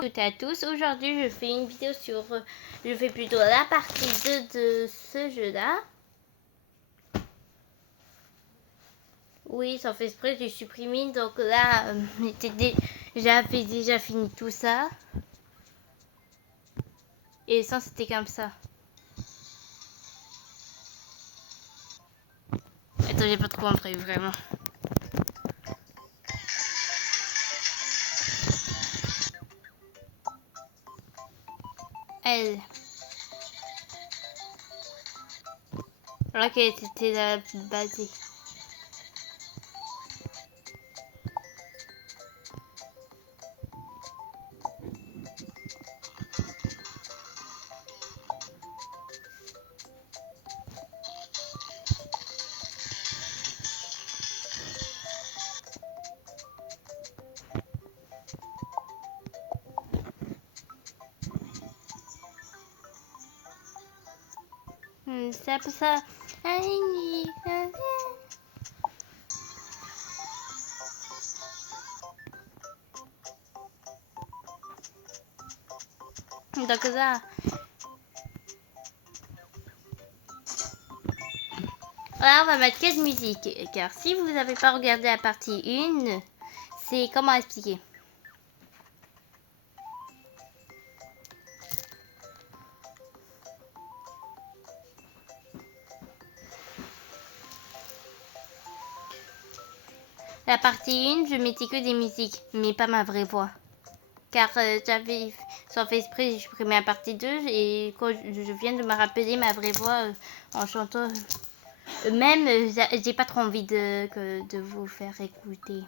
toutes et à tous, aujourd'hui je fais une vidéo sur, je fais plutôt la partie 2 de ce jeu là. Oui, sans fait exprès, j'ai supprimé, donc là j'avais déjà fini tout ça. Et ça c'était comme ça. Attends, j'ai pas trop compris vraiment. Elle. Alors qu'elle était la basée. C'est pour ça. Donc ça. Là, on va mettre quelle musique, car si vous n'avez pas regardé la partie 1, c'est comment expliquer. La partie 1, je mettais que des musiques, mais pas ma vraie voix. Car j'avais, sans fait exprès, j'ai supprimé la partie 2 et quand je viens de me rappeler ma vraie voix en chantant, même j'ai pas trop envie de vous faire écouter.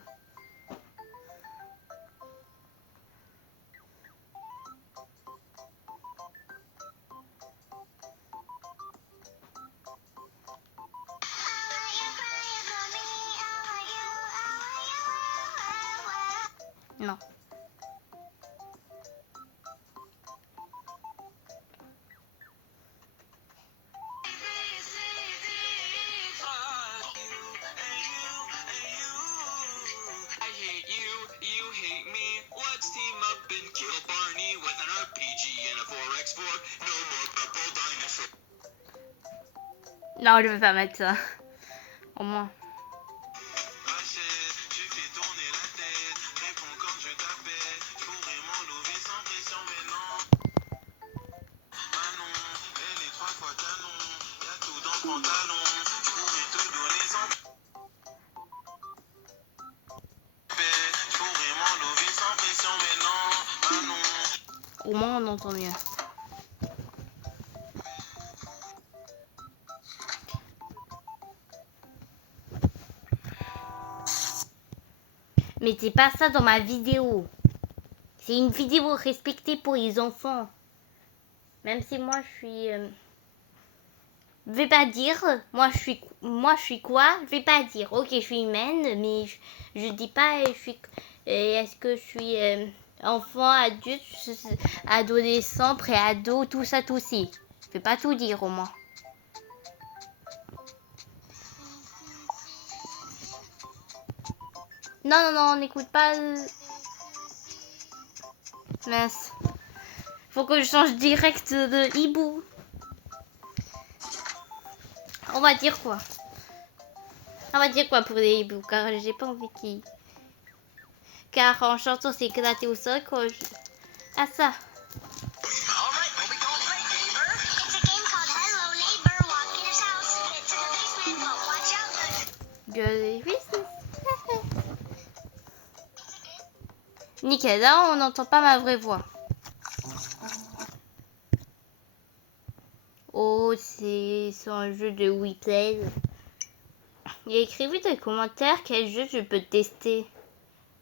Non. Non, je vais pas mettre ça. Au moins. Au moins on entend mieux. Mais c'est pas ça dans ma vidéo. C'est une vidéo respectée pour les enfants. Même si moi je suis... Je vais pas dire. Moi je suis quoi? Je vais pas dire. Ok, je suis humaine, mais je dis pas je suis... Est-ce que je suis enfant, adulte, adolescent, préado, tout ça, tout ci. Je vais pas tout dire au moins. Non, non, non, on n'écoute pas... Mince. Faut que je change direct de hibou. On va dire quoi? On va dire quoi pour les hiboux? Car j'ai pas envie qu'ils... Car en chantant c'est éclaté au sol quand je... Ah ça. Nickel, là on n'entend pas ma vraie voix. Oh, c'est un jeu de WePlay. Il a écrit dans les commentaires quel jeu je peux tester.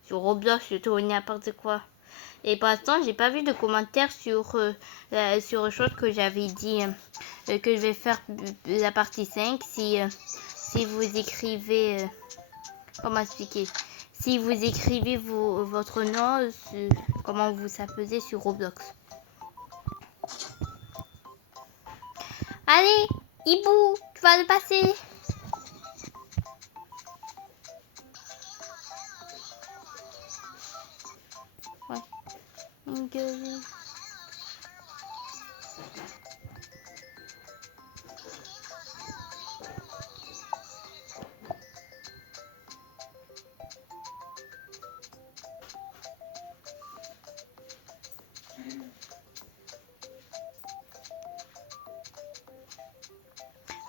Sur Roblox, sur tout n'importe quoi. Et pour l'instant, j'ai pas vu de commentaires sur sur chose que j'avais dit que je vais faire la partie 5 si vous écrivez comment expliquer, si vous écrivez votre nom comment vous s'appelez sur Roblox. Allez, hibou, tu vas le passer. Ouais. gueuler.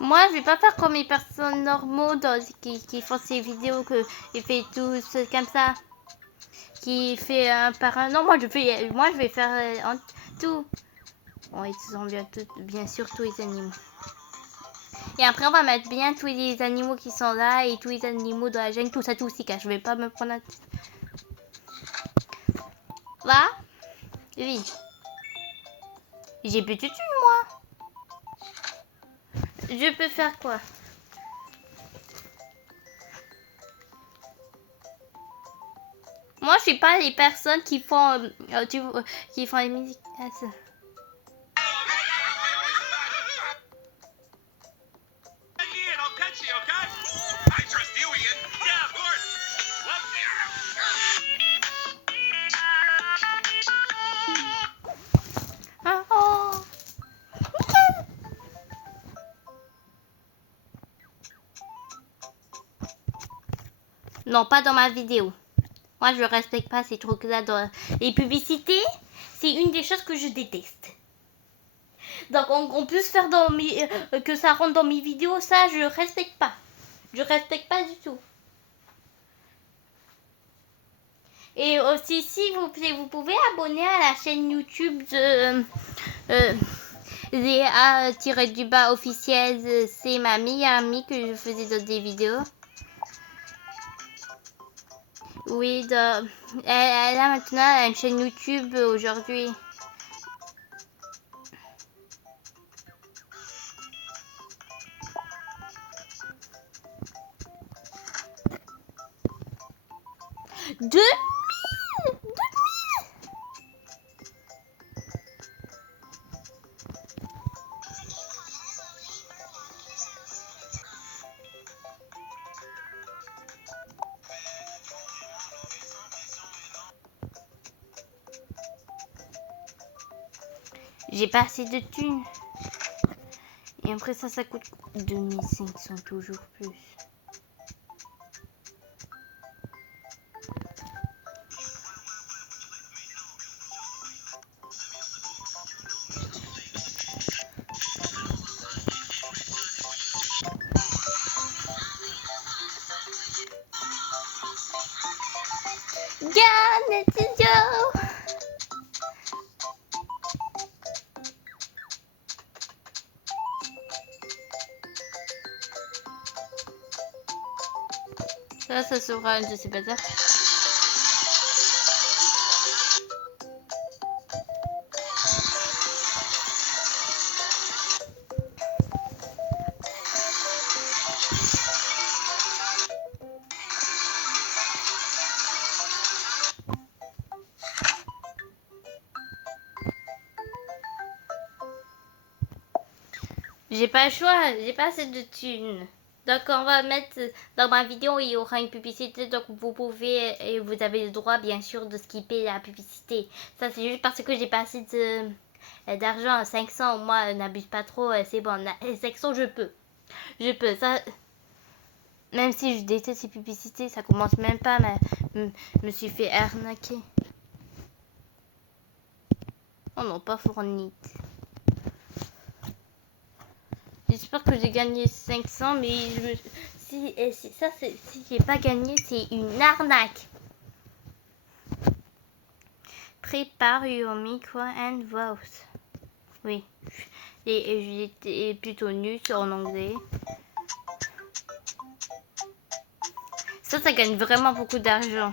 Moi, je vais pas faire comme les personnes normaux qui font ces vidéos que ils fait tout comme ça, qui fait un par un. Non, moi je vais faire en tout. Bon, ils sont bien sûr tous les animaux. Et après, on va mettre bien tous les animaux qui sont là et tous les animaux de la jungle, tout ça, tout aussi, car je vais pas me prendre la tête. Va, oui. J'ai plus de thunes, moi. Je peux faire quoi? Moi, je suis pas les personnes qui font, qui font les musiques. Ah, ça. Ah, oh. Non, pas dans ma vidéo. Moi, je respecte pas ces trucs-là dans les publicités. C'est une des choses que je déteste. Donc, on peut se faire dans que ça rentre dans mes vidéos, ça, je respecte pas. Je respecte pas du tout. Et aussi, s'il vous plaît, vous pouvez abonner à la chaîne YouTube de Léa-du-bas officielle. C'est ma meilleure amie que je faisais dans des vidéos. Oui, elle a maintenant une chaîne YouTube aujourd'hui. Deux. J'ai pas assez de thunes. Et après ça coûte 2500 toujours plus. Gone to Joe. Ça sera un de ces bazars. J'ai pas le choix, j'ai pas assez de thunes. Donc on va mettre dans ma vidéo, il y aura une publicité, donc vous pouvez et vous avez le droit bien sûr de skipper la publicité. Ça c'est juste parce que j'ai pas assez d'argent. 500, moi n'abuse pas trop, c'est bon. 500 je peux ça. Même si je déteste ces publicités, ça commence même pas, mais me suis fait arnaquer. Oh non, pas Fortnite. J'espère que j'ai gagné 500, mais si j'ai pas gagné, c'est une arnaque. Prepare your micro and vote. Oui. Et j'étais plutôt nulle en anglais. Ça gagne vraiment beaucoup d'argent.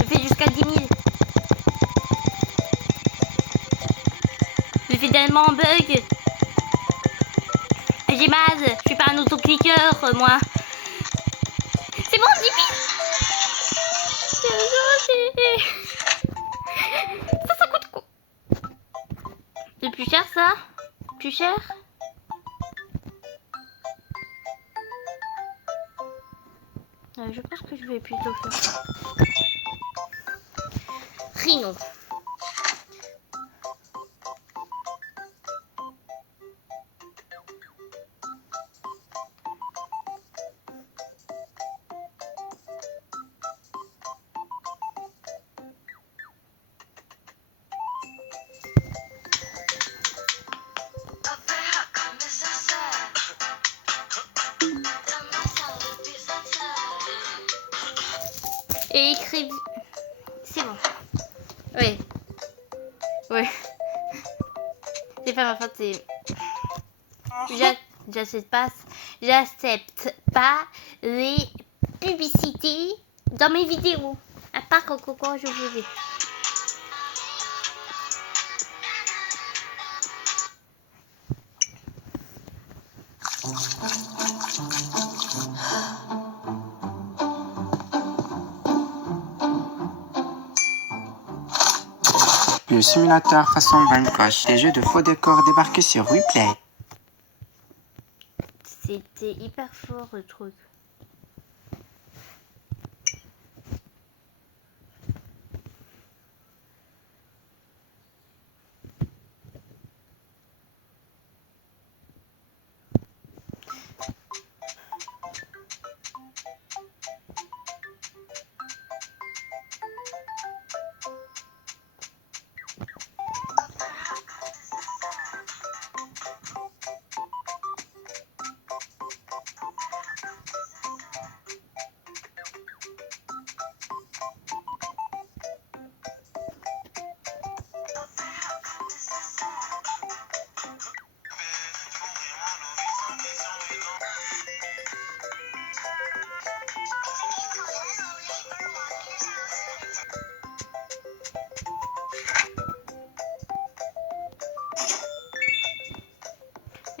Je fais jusqu'à 10 000. Je fais tellement bug. j'ai mal. Je suis pas un autocliqueur, moi. C'est bon, 10 000. Ça coûte quoi? C'est plus cher, ça? Plus cher? Je pense que je vais plutôt faire Rhino. Et écrivez. C'est bon. Oui. Oui. C'est pas ma faute, c'est. J'accepte pas les publicités dans mes vidéos. À part quand je vous ai. Le simulateur façon Bancoche, les jeux de faux décors débarqués sur Replay. C'était hyper fort le truc.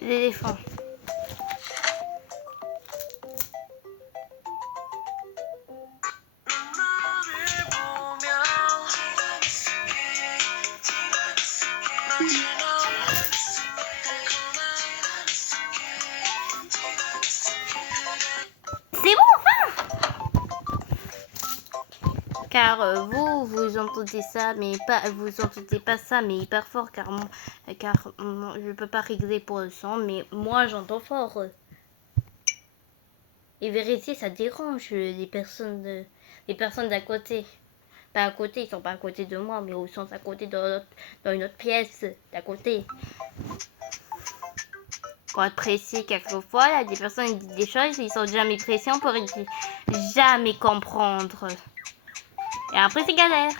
L'éléphant. C'est bon, enfin. Car vous entendez ça, mais pas vous entendez pas ça, mais hyper fort, car je peux pas régler pour le son, mais moi j'entends fort. Et vérité, ça dérange les personnes d'à côté. Pas à côté, ils sont pas à côté de moi, mais au sens à côté dans une autre pièce d'à côté. Pour être précis, quelquefois, là, des personnes disent des choses, ils sont jamais précis, on pourrait jamais comprendre. Et après, c'est galère.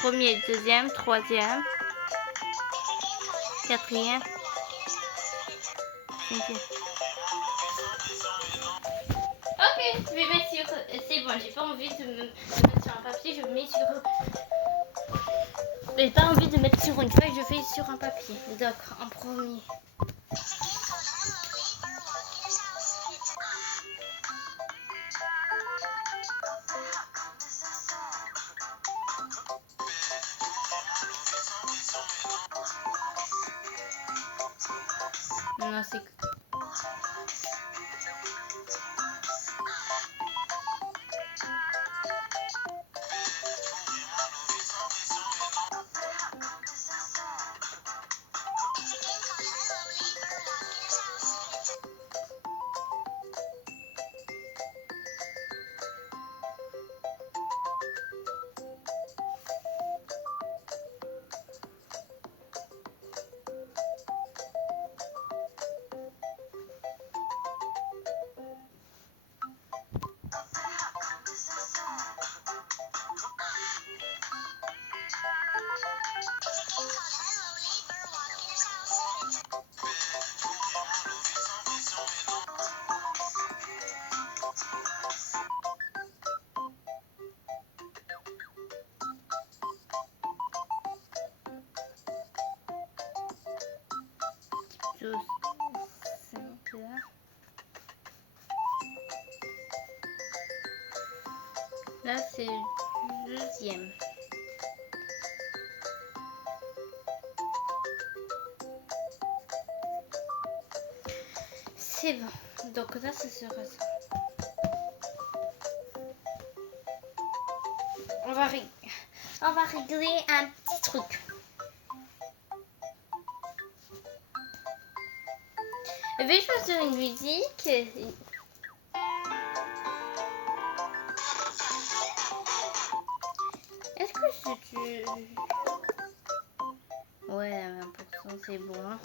Premier, deuxième, troisième, quatrième, cinquième. Ok, je vais mettre sur. C'est bon, j'ai pas envie de me mettre sur un papier, je mets sur. J'ai pas envie de mettre sur une feuille, je fais sur un papier. Donc, en premier. Non, c'est. plutôt 5 là. Là, c'est le deuxième. C'est bon. Donc là, ce sera ça. On va régler un petit truc. Je vais choisir une musique. Est-ce que tu... Ouais, à 20%, c'est bon. Hein.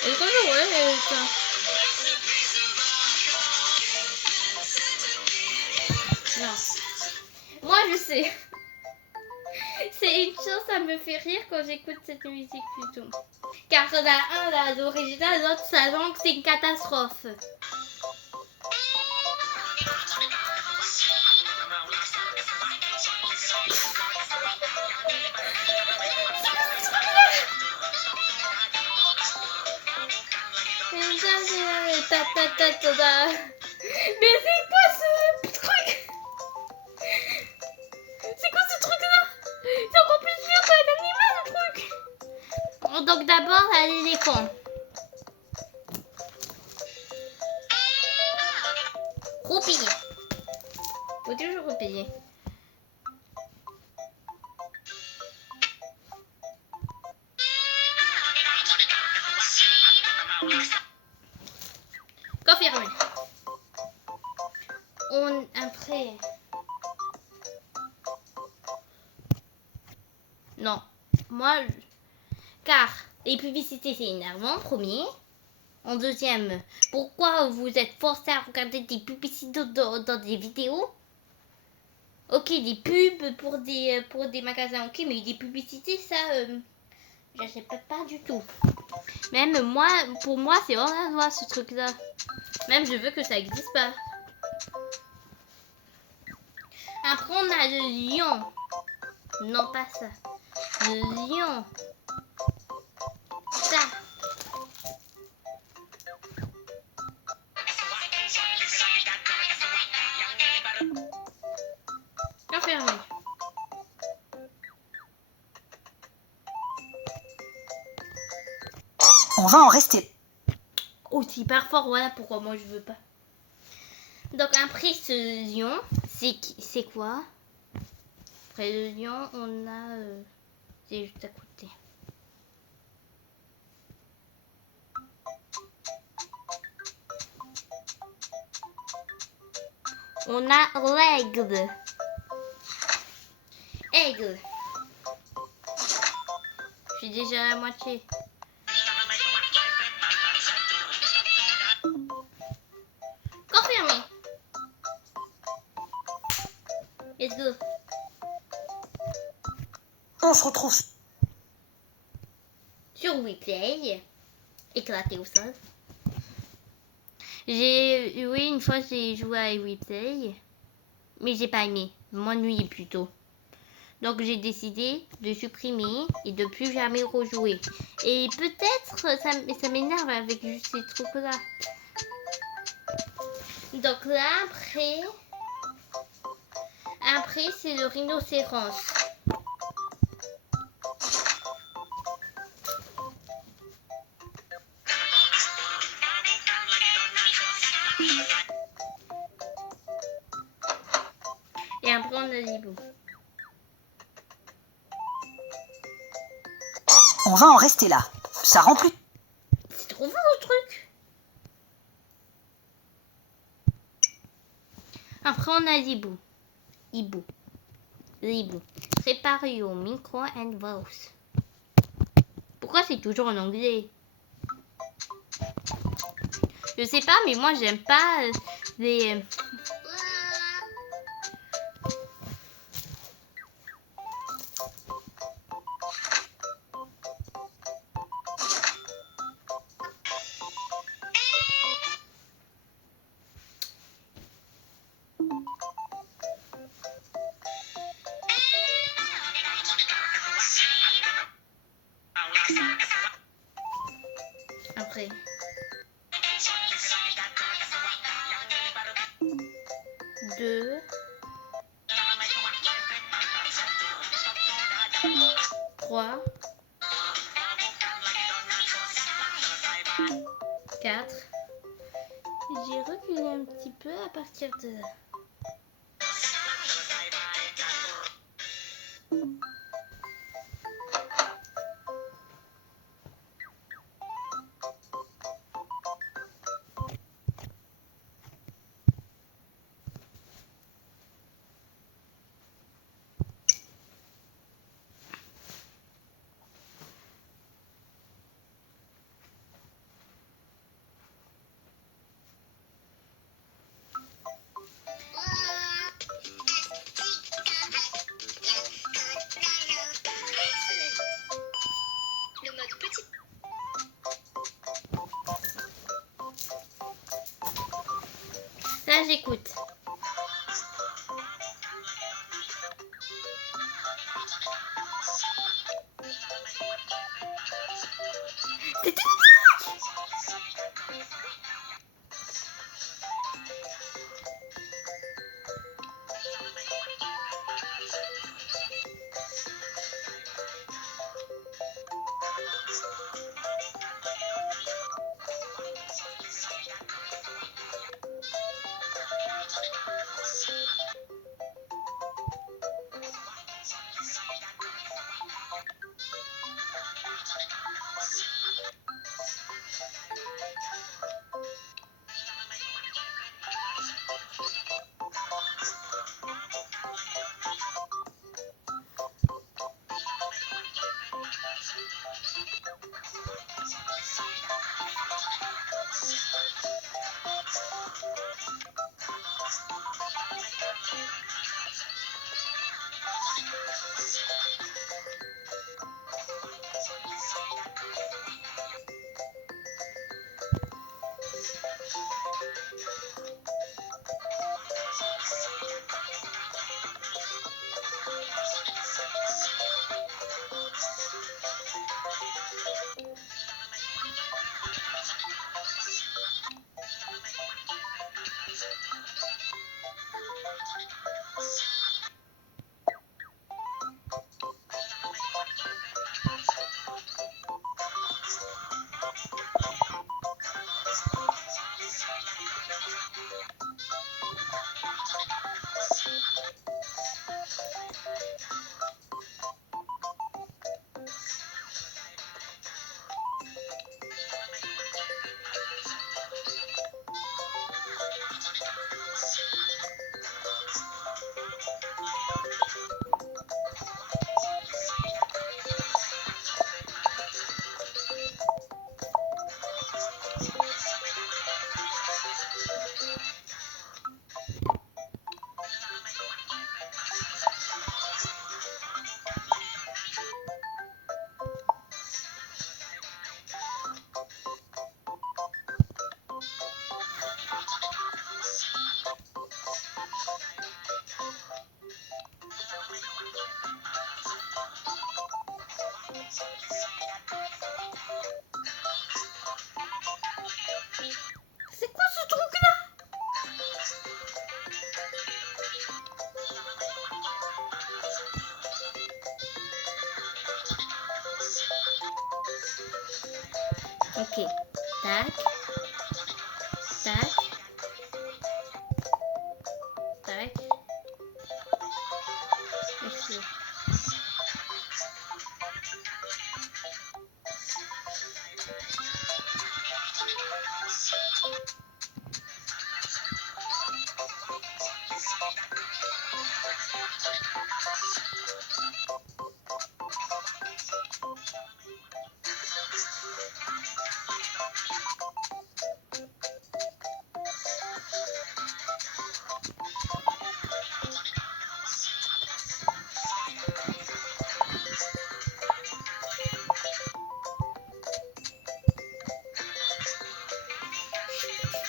Est-ce que je vois ça? Non. Moi, je sais. C'est une chose, ça me fait rire quand j'écoute cette musique plutôt. Car la l'original, l'autre, sa langue, c'est une catastrophe. Mais c'est quoi ce truc? C'est quoi ce truc là? C'est encore plus dur que l'animal ce truc. Donc d'abord l'éléphant. Roupiller. Faut toujours roupiller. Confirmé. Après. Non. Moi. Car les publicités c'est énervant, premier. En deuxième, pourquoi vous êtes forcé à regarder des publicités dans des vidéos? Ok, des pubs pour des magasins, ok, mais des publicités, ça, j'accepte pas du tout. Même moi, pour moi, c'est hors la loi ce truc-là. Même je veux que ça existe pas. Après, on a le lion. Non, pas ça. Le lion. Ça. Confirmé. On va en rester. Oh, c'est hyper fort, voilà pourquoi moi je veux pas. Donc après ce lion, c'est quoi? Après le lion, on a... c'est juste à côté. On a l'aigle. Aigle. Je suis déjà à la moitié. Confirmé. Let's go. On se retrouve. Sur WePlay. Éclaté au sol. Oui, une fois j'ai joué à WePlay. Mais j'ai pas aimé. M'ennuyé plutôt. Donc j'ai décidé de supprimer et de plus jamais rejouer. Et peut-être ça m'énerve avec juste ces trucs-là. Donc là, après c'est le rhinocéros. Et après on a l'hibou. On va en rester là. Ça rend plus. C'est trop fort le truc. Après on a l'hibou. L'hibou. Préparé au micro and voice. Pourquoi c'est toujours en anglais? Je sais pas, mais moi j'aime pas les... Après. 2, 3, 4. J'ai reculé un petit peu à partir de là. Là, j'écoute.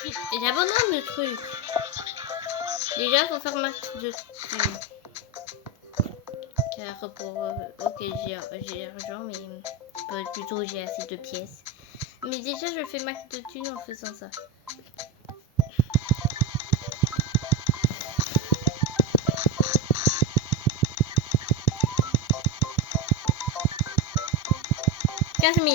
Et j'abandonne le truc. Déjà, faut faire max dessus. Car pour... ok, j'ai l'argent, mais plutôt j'ai assez de pièces. Mais déjà, je fais max de thunes en faisant ça. $15 000.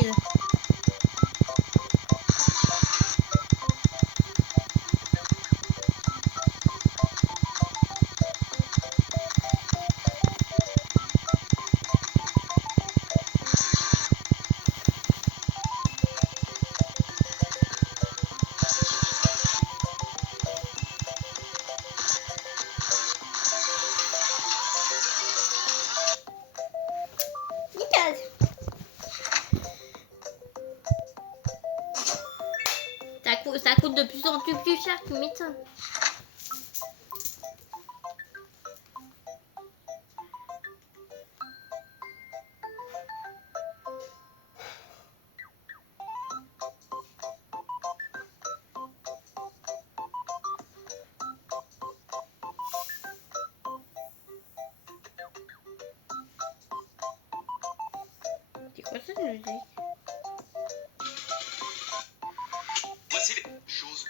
Nickel. Ça coûte de plus en plus cher, tu m'étonnes. C'est quoi cette musique? Voici les choses.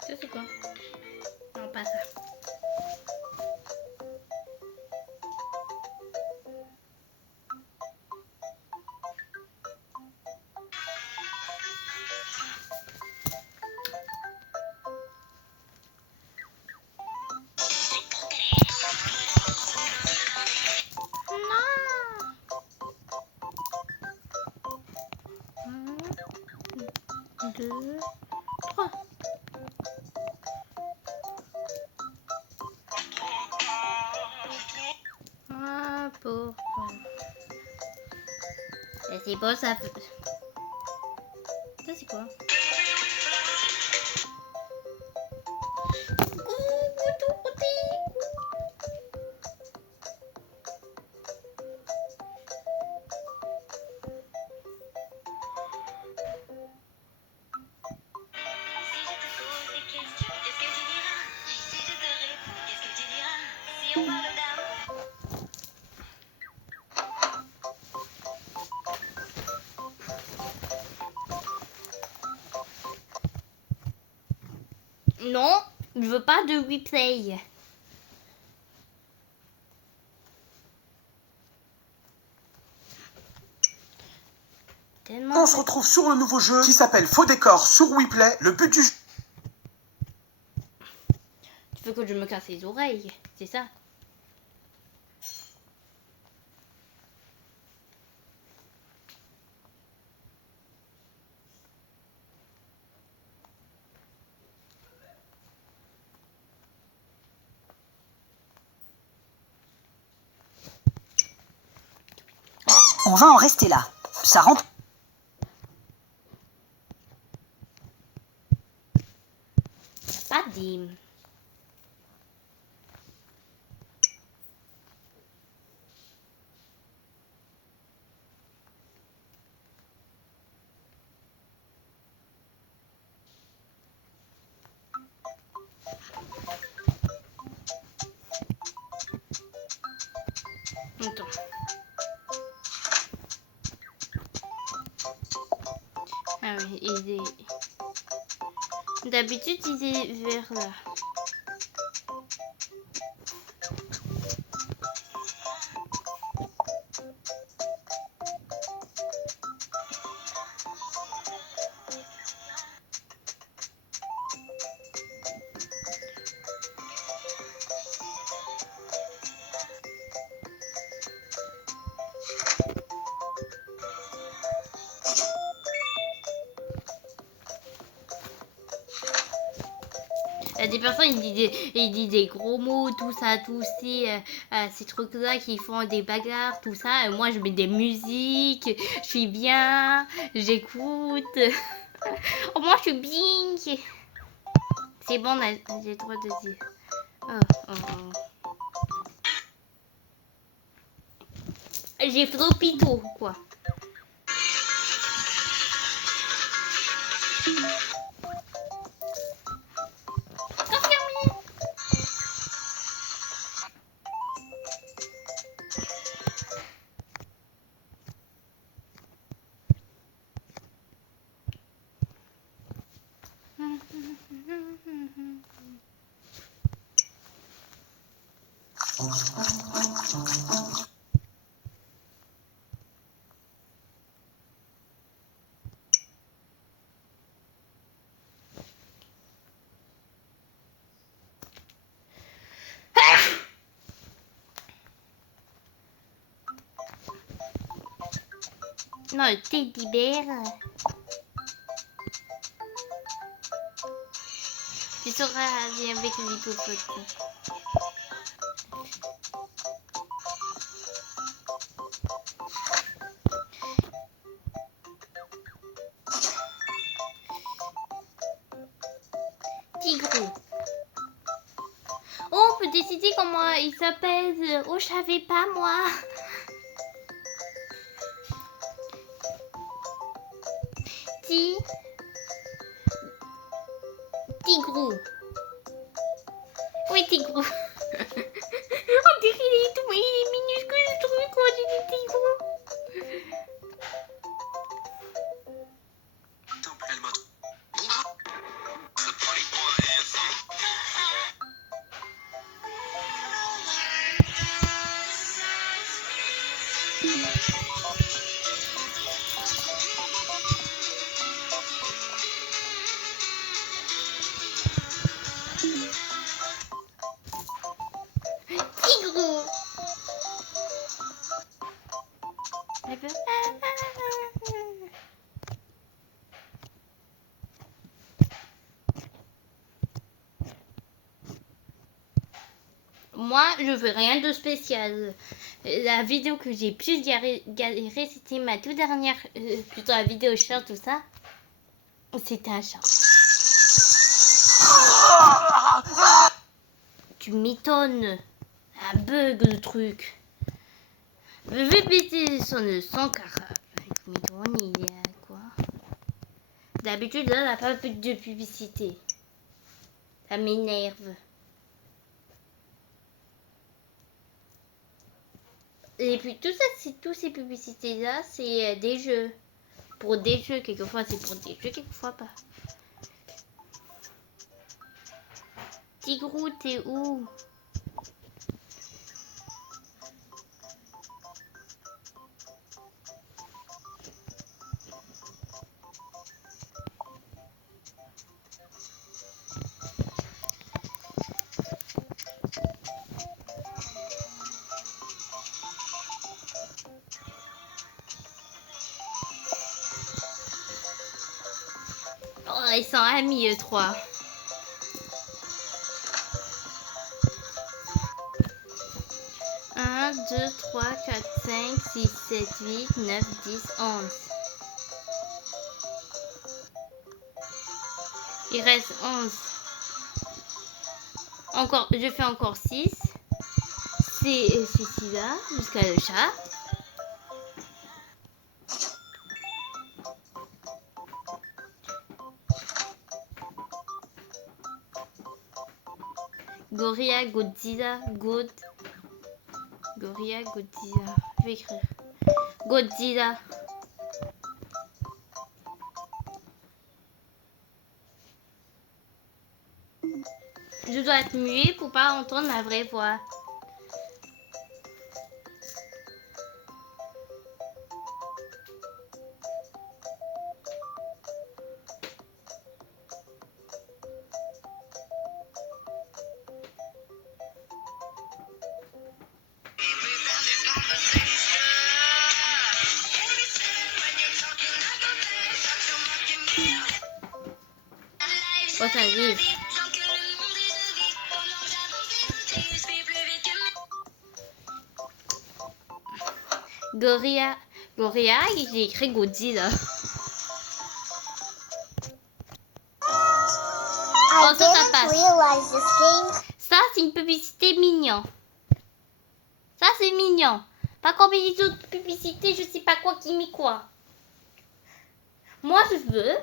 Ça c'est quoi? Non, pas ça. Non. 1, 2, 3. Ah, pour. C'est bon, ça fait. Ça c'est quoi? Non, je veux pas de replay. Tellement. On se retrouve sur un nouveau jeu qui s'appelle Faux Décor sur WePlay. Le but du jeu... Tu veux que je me casse les oreilles, c'est ça? On va en rester là. Ça rentre. Pas d'hymne. Attends. Ah oui, il est... D'habitude, il est vers là. Il y a des personnes, ils disent des gros mots, tout ça, tous ces trucs-là qui font des bagarres, tout ça. Et moi, je mets des musiques, je suis bien, j'écoute. Oh, moi, je suis bien. C'est bon, j'ai le droit de dire. J'ai Flopito, quoi. Confirmé. Non, le teddy bear. Tu sauras bien avec les hippopotames. Tigrou. Oh, on peut décider comment il s'appelle. Oh, je savais pas moi. Tigrou. Oui, Tigrou. On dirait qu'il est tout, il est minuscule ce truc quand j'ai dit Tigrou. Tigrou. Moi, je veux rien de spécial. La vidéo que j'ai plus galéré, c'était ma toute dernière, plutôt la vidéo chat, tout ça. C'était un chat. Tu m'étonnes. Un bug le truc. Je vais baisser son car il y a quoi. D'habitude là, elle n'a pas plus de publicité. Ça m'énerve. Et puis tout ça, c'est tous ces publicités là, c'est des jeux. Pour des jeux, quelquefois c'est pour des jeux, quelquefois pas. Tigrou, t'es où? Oh, ils sont amis eux trois. Un, 2, 3, 4, 5, 6, 7, 8, 9, 10, 11. Il reste 11. Encore, je fais encore 6. C'est celui-là, jusqu'à le chat. Gorilla, Godzilla, Gorilla, Godzilla. Je vais écrire. Godzilla. Je dois être muet pour pas entendre ma vraie voix. Oh, c'est un livre. Gorilla, j'ai écrit Godzilla. Oh, ça passe. Ça, c'est une publicité mignon. Ça, c'est mignon. Pas comme les autres publicités, je sais pas quoi qui met quoi. Moi, je veux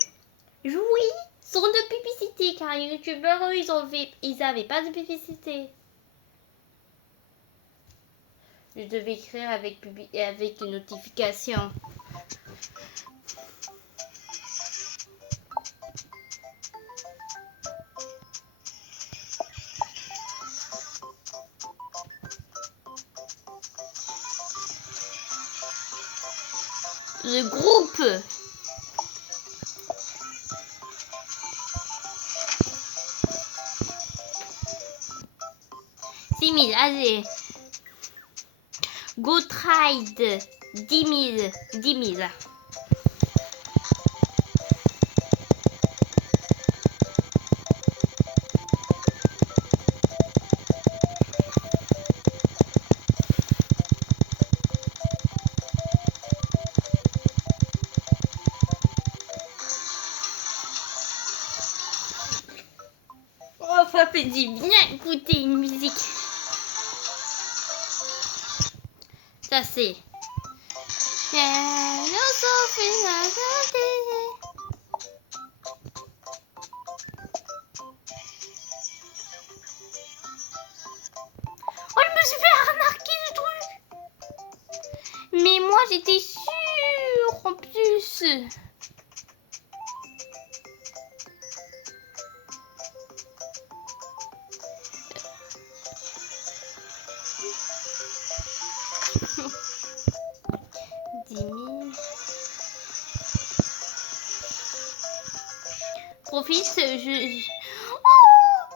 jouer sur de publicité, car les youtubeurs, eux, ils avaient pas de publicité. Je devais écrire avec une notification. Le groupe. $6 000, allez. Go trade. 10 000. 10 000. Oh, ça fait du bien écouter une musique. Ça c'est. Oh, je me suis fait arnaquer le truc. Mais moi j'étais sûre en plus. Profite, Oh,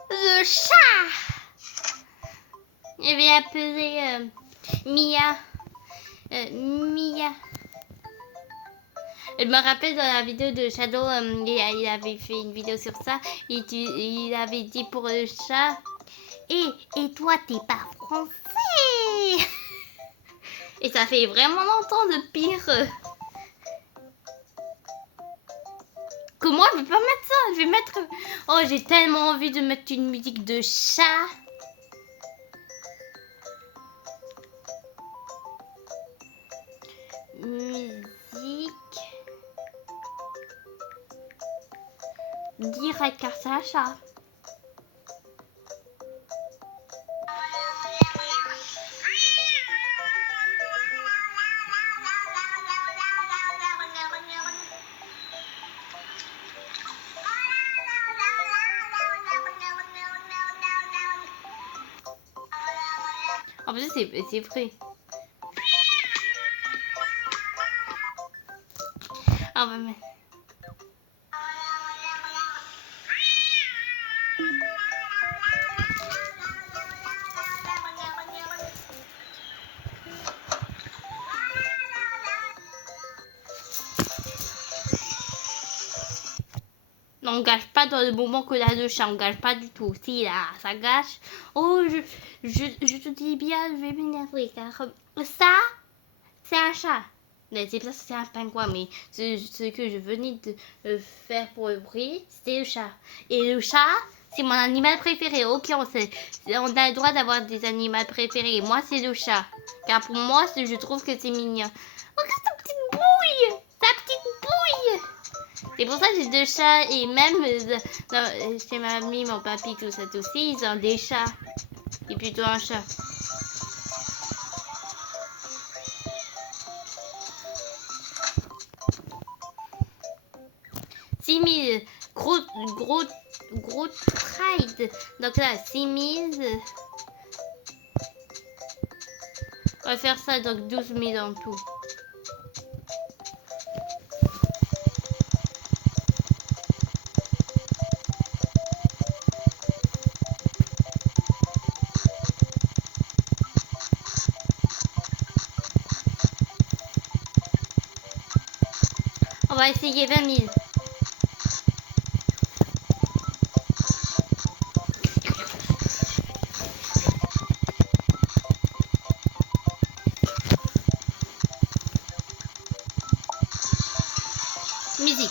le chat. Je vais appeler Mia. Mia. Je me rappelle dans la vidéo de Shadow, il avait fait une vidéo sur ça. Il avait dit pour le chat. Et toi, t'es pas français. Et ça fait vraiment longtemps de pire. Que moi, je vais pas mettre ça. Je vais mettre... Oh, j'ai tellement envie de mettre une musique de chat. Musique. Direct, car c'est un chat. En plus, c'est vrai. On va mettre. Non, on gâche pas dans le moment que là le chat, on gâche pas du tout. Si là, ça gâche. Oh, je te dis bien, je vais m'énerver car ça, c'est un chat. Mais c'est ça, c'est un pingouin, mais ce que je venais de faire pour le bruit, c'était le chat. Et le chat, c'est mon animal préféré. Ok, on sait. On a le droit d'avoir des animaux préférés. Moi, c'est le chat. Car pour moi, je trouve que c'est mignon. Regarde sa petite bouille! Sa petite bouille! C'est pour ça que j'ai 2 chats et même chez ma mamie, mon papy, tout ça aussi, ils ont des chats. Et plutôt un chat. $6 000. Gros trade. Donc là, 6 000. On va faire ça, donc 12 000 en tout. On va essayer 20 000. Musique.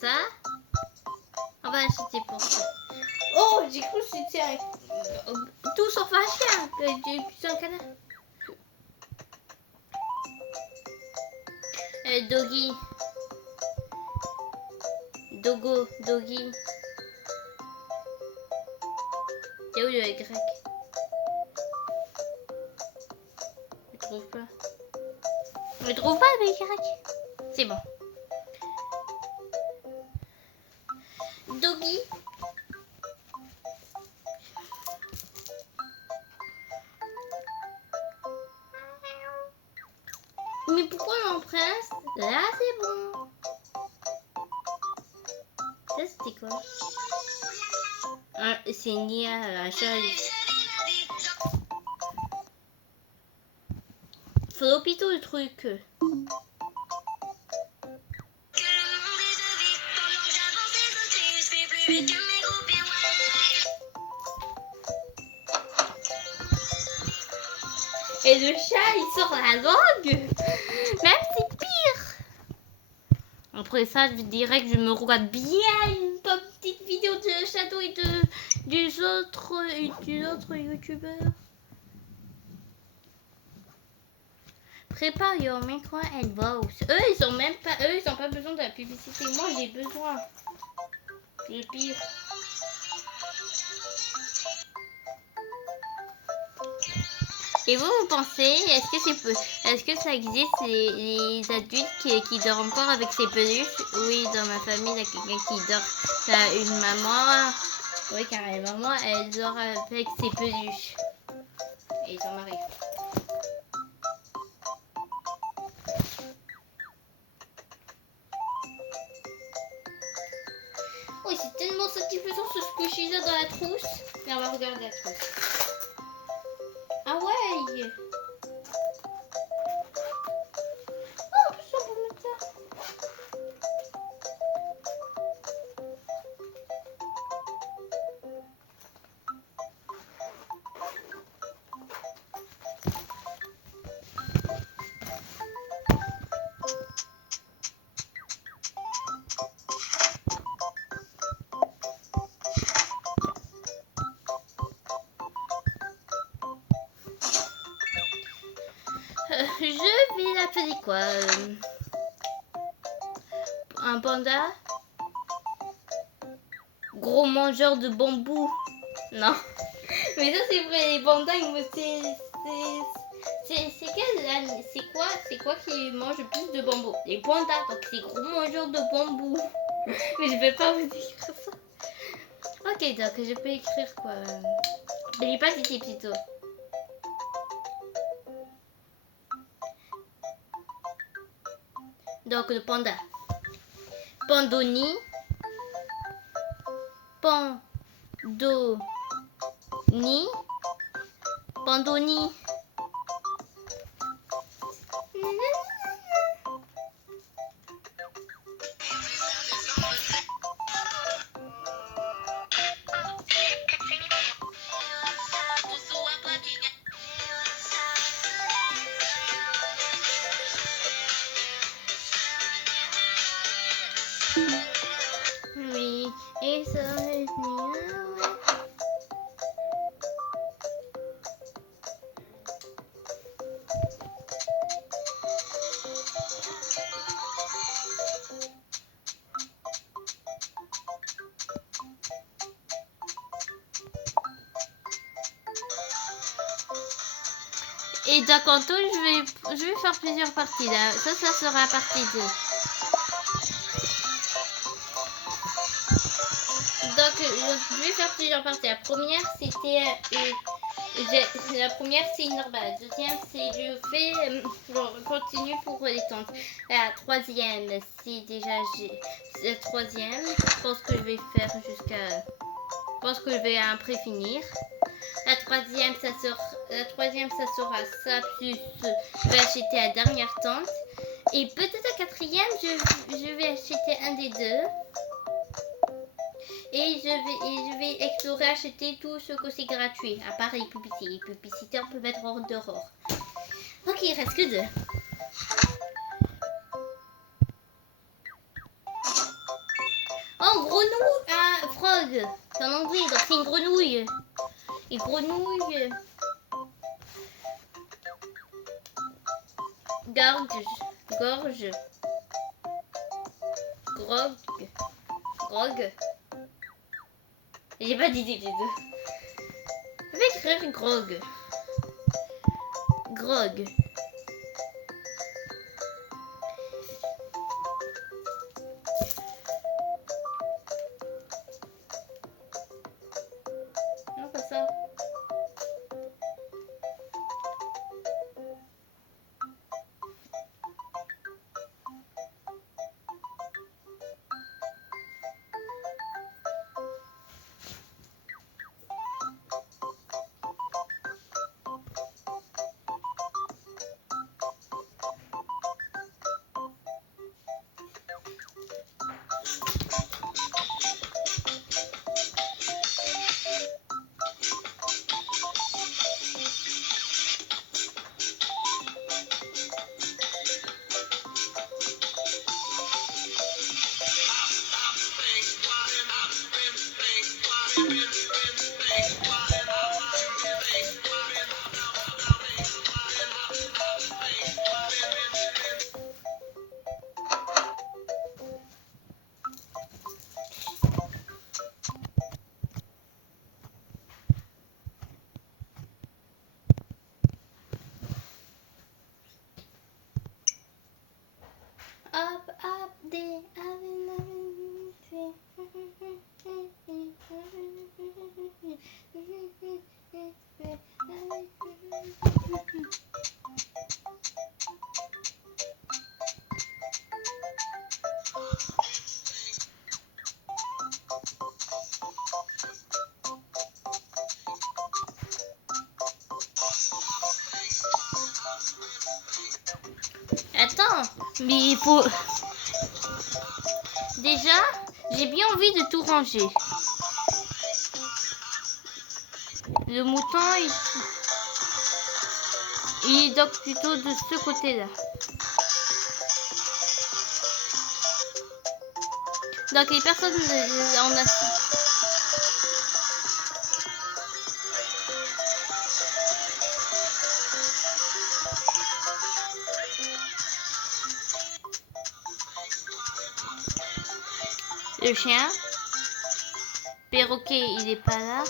ça. On va acheter pour ça. Oh, j'ai cru que c'était un... tout sauf un chien. C'est un canard. Doggy. Dogo, Doggy. C'est où le Y? Je trouve pas. Je trouve pas le Y. C'est bon. Doggy. Mais pourquoi l'empreinte? Là c'est bon. Ça c'était quoi? Ah, c'est Nia la chose. Faut plutôt le truc. Et le chat il sort la langue. Même c'est pire. Après ça je dirais que je me regarde bien une petite vidéo de Shadow et des autres youtubeurs. Prépare your micro and vote. Eux ils ont pas besoin de la publicité. Moi j'ai besoin. Le pire. Et vous pensez, est-ce que ça existe les adultes qui dorment encore avec ses peluches? Oui, dans ma famille, il y a quelqu'un qui dort. T'as une maman, oui, carrément, elle dort avec ses peluches. Et son mari. Oui, c'est tellement satisfaisant ce squishy dans la trousse. Et on va regarder la trousse. Ah ouais! Oh, en plus on peut mettre ça. Je vais l'appeler quoi? Un panda? Gros mangeur de bambou? Non. Mais ça c'est vrai, les pandas ils me... C'est quoi qui mange plus de bambou? Les pandas, donc c'est gros mangeurs de bambou. Mais je vais pas vous écrire ça. Ok, donc je peux écrire quoi? Je n'ai pas cité plutôt. Donc le panda. Pandoni. Pandoni. Oui, et ça est mieux. Et donc en tout, je vais faire plusieurs parties là. Ça sera partie 2. Donc je vais faire plusieurs parties. La première c'était c'est normal. La deuxième c'est je continue pour les tentes. La troisième c'est déjà la troisième. Je pense que je vais faire jusqu'à. Je pense que je vais après finir. La troisième ça sera ça plus je vais acheter la dernière tente. Et peut-être la quatrième je vais acheter un des deux. Et je vais explorer, acheter tout ce que c'est gratuit, à part les publicités. Les publicités, on peut mettre hors dehors. Ok, il reste que 2. grenouille. Ah, frog. C'est en anglais, donc c'est une grenouille. Et grenouille. Gorge. Gorge. Grog. Grog. J'ai pas d'idée des deux. Je vais écrire grog. Grog. Non, pas ça. Up, up, day, Attends, mais il faut... Déjà, j'ai bien envie de tout ranger. Le mouton, il dock plutôt de ce côté-là. Donc les personnes en a... Le chien. Perroquet, il est pas là.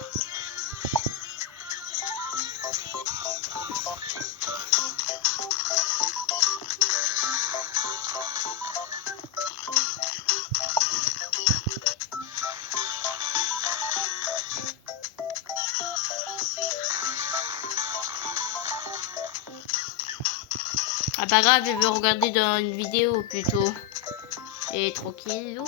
Ah, pas grave, je veux regarder dans une vidéo plutôt. Et tranquille.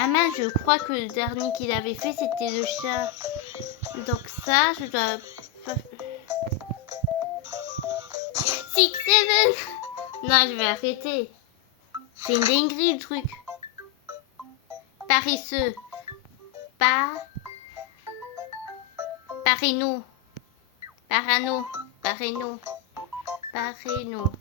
Ah mince, je crois que le dernier qu'il avait fait, c'était le chat. Donc ça, je dois... 6, 7. Non, je vais arrêter. C'est une dinguerie le truc. Paresseux. Parano. Parano. Parano. Parano.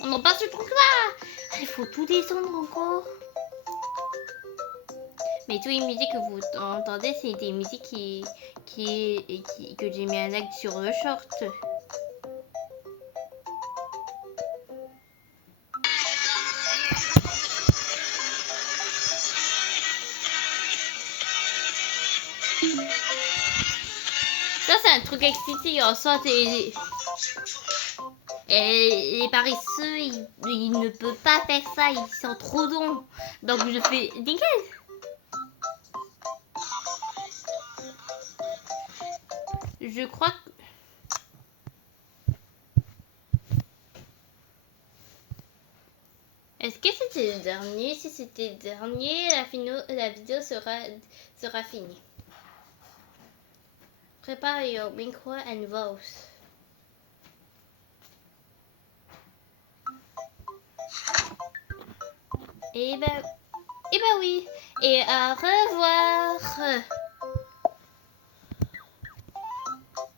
On n'a pas ce truc là. Il faut tout descendre encore. Mais toutes les musiques que vous entendez, c'est des musiques que j'ai mis un like sur le short. Ça c'est un truc excitant en sorte et les paresseux ils ne peuvent pas faire ça, ils sont trop longs. Donc je fais nickel. Je crois que... Est-ce que c'était le dernier? Si c'était le dernier, la vidéo sera finie. Prépare your micro and voice. Et ben oui. Et au revoir.